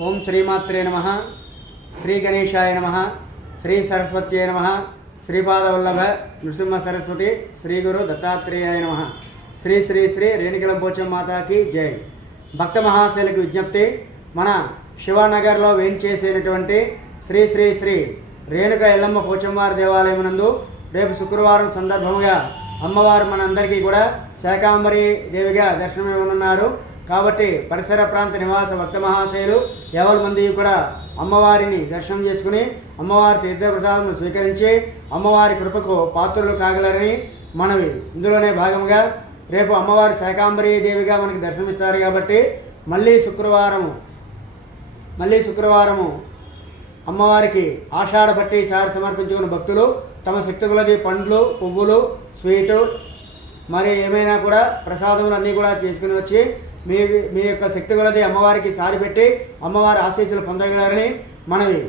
ఓం శ్రీమాత్రే నమః. శ్రీ గణేశాయ నమః. శ్రీ సరస్వత్యై నమః. శ్రీపాదవల్లభ నృసింహ సరస్వతి శ్రీ గురు దత్తాత్రేయాయ నమః. శ్రీ శ్రీ శ్రీ రేణుకల పోచమ్మ మాతాకి జై. భక్త మహాశైలకు విజ్ఞప్తి, మన శివానగర్లో వేంచేసినటువంటి శ్రీ శ్రీ శ్రీ రేణుక ఎల్లమ్మ పోచమ్మవారి దేవాలయం నందు రేపు శుక్రవారం సందర్భంగా అమ్మవారు మనందరికీ కూడా శాకాంబరి దేవిగా దర్శనమివ్వనున్నారు. కాబట్టి పరిసర ప్రాంత నివాస భక్త మహాశయులు ఎవరి మంది కూడా అమ్మవారిని దర్శనం చేసుకుని అమ్మవారి తీర్థప్రసాదం స్వీకరించి అమ్మవారి కృపకు పాత్రులు కాగలరని మనవి. ఇందులోనే భాగంగా రేపు అమ్మవారి శాకాంబరి దేవిగా మనకి దర్శనమిస్తారు. కాబట్టి మళ్ళీ శుక్రవారము అమ్మవారికి ఆషాఢ పట్టి సారి సమర్పించుకున్న భక్తులు తమ శక్తి కొలది పండ్లు, పువ్వులు, స్వీటు మరి ఏమైనా కూడా ప్రసాదములు అన్నీ కూడా తీసుకుని వచ్చి మీ యొక్క శక్తి కొలది అమ్మవారికి సారి పెట్టి అమ్మవారి ఆశీస్సులు పొందగలరని మనవి.